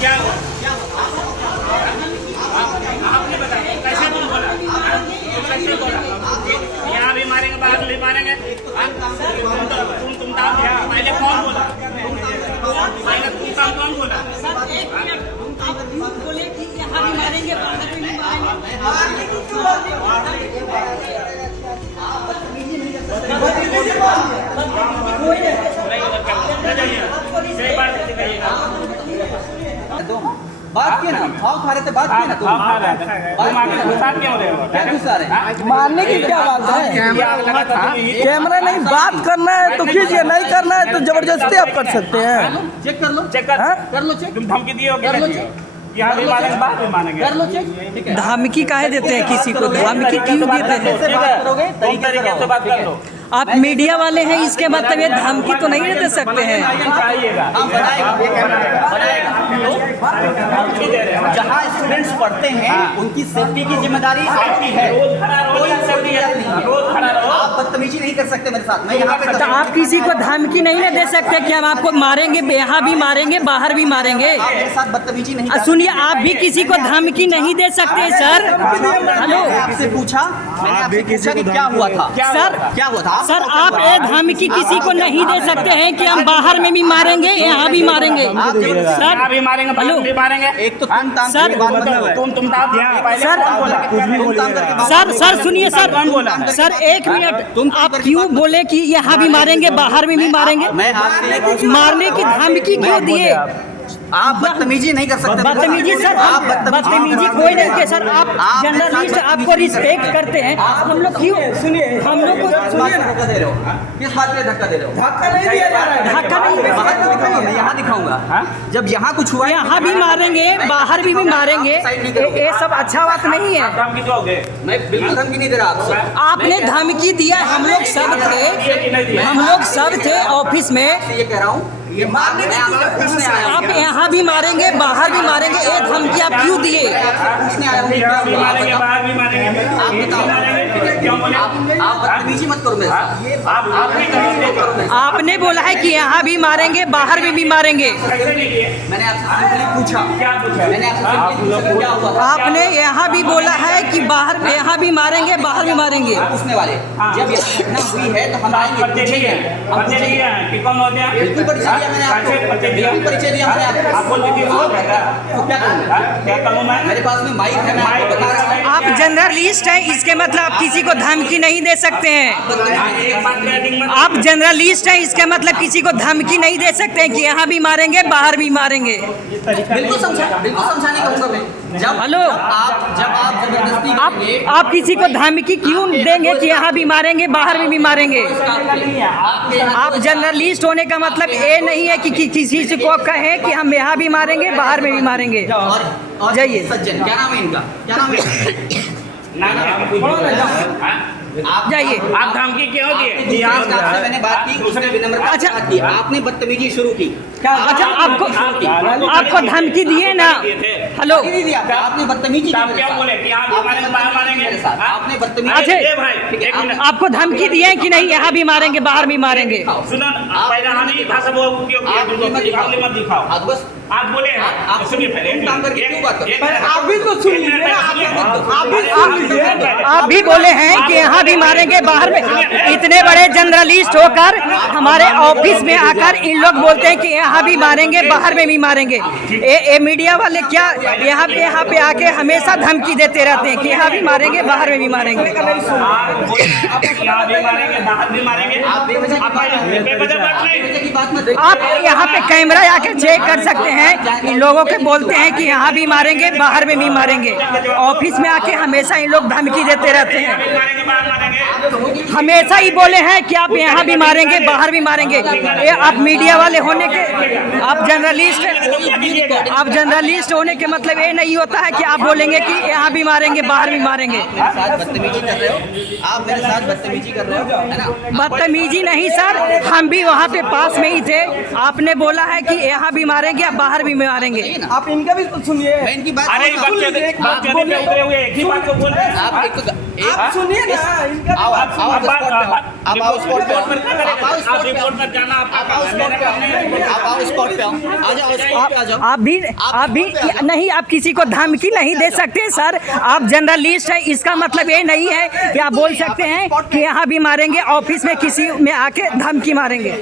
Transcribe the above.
क्या आपने बताया कैसे तुम बोला, कैसे बोला? यहाँ भी मारेंगे, बाहर भी मारेंगे। तुम पहले कौन बोला? पहले तुम काम कौन बोला? आप बोले कि यहाँ भी मारेंगे, बाहर भी मारेंगे। बात किया ना, भाव खा रहे थे, बात किया ना तुम। मारने की क्या बात है? कैमरा नहीं, बात करना है तो कीजिए, नहीं करना है तो जबरदस्ती आप कर सकते हैं। चेक कर लो, चेक कर लो चेक, तुम धमकी दिए हो, कर लो चेक, यहाँ भी मारेंगे, बाहर भी मारेंगे। कर लो चेक, ठीक है। धमकी काहे देते हैं किसी को? धमकी क्यों देते हैं? कैसे बात करोगे, तरीके से बात कर लो। आप मीडिया वाले हैं, इसके मतलब ये धमकी तो नहीं दे सकते हैं। जहाँ स्टूडेंट्स पढ़ते हैं उनकी सेफ्टी की जिम्मेदारी आपकी है। कोई सेफ्टी आप बदतमीजी नहीं कर सकते मेरे साथ। मैं यहाँ पे तो आप किसी को धमकी नहीं ना दे सकते कि हम आपको मारेंगे, यहाँ भी मारेंगे, बाहर भी मारेंगे। आप मेरे साथ बदतमीजी नहीं कर सुनिए, आप भी किसी को धमकी नहीं दे सकते सर। हेलो, मैंने आपसे पूछा, मैंने आपसे पूछा कि क्या हुआ था, सर क्या हुआ था? सर, आप ये धमकी किसी को नहीं दे सकते हैं कि हम बाहर में भी मारेंगे, यहाँ भी मारेंगे। यहाँ भी मारेंगे, बाहर भी मारेंगे। एक तो तुम ताम सर, की बात मत करो। तुम सर सुनिए सर, सर एक मिनट, आप क्यों बोले कि यहाँ भी मारेंगे, बाहर में भी मारेंगे? मैं आपसे मारने की धमकी क्यों दिए? आप बदतमीजी नहीं कर सकते। बदतमीजी सर, आप बदतमीजी कोई नहीं किया सर। आप जर्नलिस्ट, आपको रिस्पेक्ट करते हैं। हम लोग क्यों, सुनिए, हम लोग को सुनिए ना। धक्का दे रहे हो, किस बात के लिए धक्का दे रहे हो? धक्का नहीं दिया जा रहा है, धक्का नहीं दिया। बाहर क्यों दिखाऊंगा? मैं यहाँ दिखाऊंगा। जब यहाँ कुछ हुआ, यहाँ भी मारेंगे, बाहर भी मारेंगे, ये सब अच्छा बात नहीं है। धमकी दोगे? मैं बिल्कुल धमकी नहीं दे रहा आपसे। आपने धमकी दिया, हम लोग सब थे, हम लोग सब थे ऑफिस में। ये कह रहा हूँ, ये मारने के लिए पूछने आया हूँ। आप यहाँ भी मारेंगे, बाहर भी मारेंगे, ये धमकी आप क्यों दिए? पूछने आया हूँ। यहाँ भी मारेंगे, बाहर भी मारेंगे। आप बताओ, क्यों बोले? आप बदतमीजी मत करो मेरे साथ। आपने कहा आपने बोला है कि यहाँ भी मारेंगे, बाहर में भी मारेंगे। कैसे नहीं किए? मैंने आपसे सिंपली पूछा, क्या पूछा? मैंने आपसे सिंपली पूछा कि क्या हुआ था। आपने यहाँ भी बोला है कि बाहर, यहाँ भी मारेंगे, बाहर भी मारेंगे। पूछने वाले जब ये घटना हुई है तो हम आएंगे, परिचय नहीं है, परिचय नहीं है कि कौन होते हैं? बिल्कुल परिचय दिया मैंने आपको, बिल्कुल परिचय दिया मैंने आपको। आप बोल दीजिए, तो क्या करूँगा? क्या करूँ मैं? मेरे पास में माइक है, मैं आपको बता रहा हूँ। आप जर्नलिस्ट हैं, इसके मतलब आप किसी को धमकी नहीं दे सकते हैं। एक बात रेडिंग मत आप जर्नलिस्ट हैं, इसका मतलब किसी को धमकी नहीं दे सकते हैं कि यहाँ भी मारेंगे, बाहर भी मारेंगे। बिल्कुल समझाने कहूँगा मैं। हेलो, जब आप जबरदस्ती करेंगे, आप किसी को धमकी क्यों देंगे कि यहाँ भी मारेंगे, बाहर में भी मारेंगे? आप जर्नलिस्ट होने का मतलब ये नहीं है कि किसी से को कहें कि हम यहाँ भी मारेंगे, बाहर में भी मारेंगे। और जाइए। सज्जन, क्या नाम है इनका, क्या नाम है? आप जाइए। आप धमकी क्यों दिए? जी, आपसे मैंने बात की, उसने विनम्रता से बात की, आपने बदतमीजी शुरू की। अच्छा, आपको धमकी दिए ना? हेलो, नहीं दिया, आपने बदतमीजी की आप मेरे क्या साथ। बोले कि यहाँ भी मारेंगे, बाहर मारेंगे? मेरे साथ आपने बदतमीजी। अच्छा, ए भाई, एक मिनट। आपको धमकी दिए कि नहीं, यहाँ भी मारेंगे, बाहर भी मारेंगे? सुनो, पहले हानि की भाषा वो उपयोग किया, तुम मत दिखाओ। आप बस आप बोले हैं, आप सुनिए पहले, एक काम करके मिनट, क्यों बात करते हैं? आप भी तो सुनिए, सुनिए। आप भी बोले हैं कि यहाँ भी मारेंगे, बाहर में। इतने बड़े जर्नलिस्ट होकर हमारे ऑफिस में आकर इन लोग बोलते हैं कि यहाँ भी मारेंगे, बाहर में भी मारेंगे। ये मीडिया वाले क्या यहाँ पे आके हमेशा धमकी देते रहते हैं कि यहाँ भी मारेंगे, बाहर में भी मारेंगे। यहाँ भी मारेंगे, बाहर भी मारेंगे। आप बेवजह की बात मत। आप यहाँ पे कैमरा आके चेक कर सकते हैं। इन लोगों के बोलते हैं कि यहाँ भी मारेंगे, बाहर में भी मारेंगे। ऑफिस में आके हमेशा इन लोग धमकी देते रहते हैं। मारेंगे, बाहर मारेंगे। हमेशा ही बोले हैं कि आप यहाँ भी मारेंगे, बाहर भी मारेंगे। ये आप मीडिया वाले होने के, आप जर्नलिस्ट होने के मतलब ये नहीं होता है कि आप बोलेंगे कि यहाँ भी मारेंगे, बाहर भी मारेंगे। साथ बदतमीजी कर रहे हो, आप मेरे साथ बदतमीजी कर रहे हो, है ना? बदतमीजी नहीं सर, हम भी वहाँ पे पास में ही थे। आपने बोला है कि यहाँ भी मारेंगे, बाहर भी मारेंगे। आप इनका भी सुनिए। मैं इनकी बात अरे सुन रहा हूं। बात करने पे उतरे हुए एक ही बात को बोल रहे हैं। आप एक आप सुनिए ना इनका भी आओ बात आओ सुनिए। स्पॉट पे आप आओ स्पॉट पे रिपोर्ट पर क्या करेंगे? आप आओ आप स्पॉट पे रिपोर्ट पर जाना आपका आप आओ काम है। स्पॉट मेरा काम नहीं है पे रिपोर्ट आप आओ स्पॉट पे आओ आ जाओ स्पॉट पे आ जाओ आप भी नहीं, आप किसी को धमकी नहीं दे सकते सर। आप जर्नलिस्ट है, इसका मतलब ये नहीं है कि आप बोल सकते हैं कि यहाँ भी मारेंगे, ऑफिस में किसी में आके धमकी मारेंगे।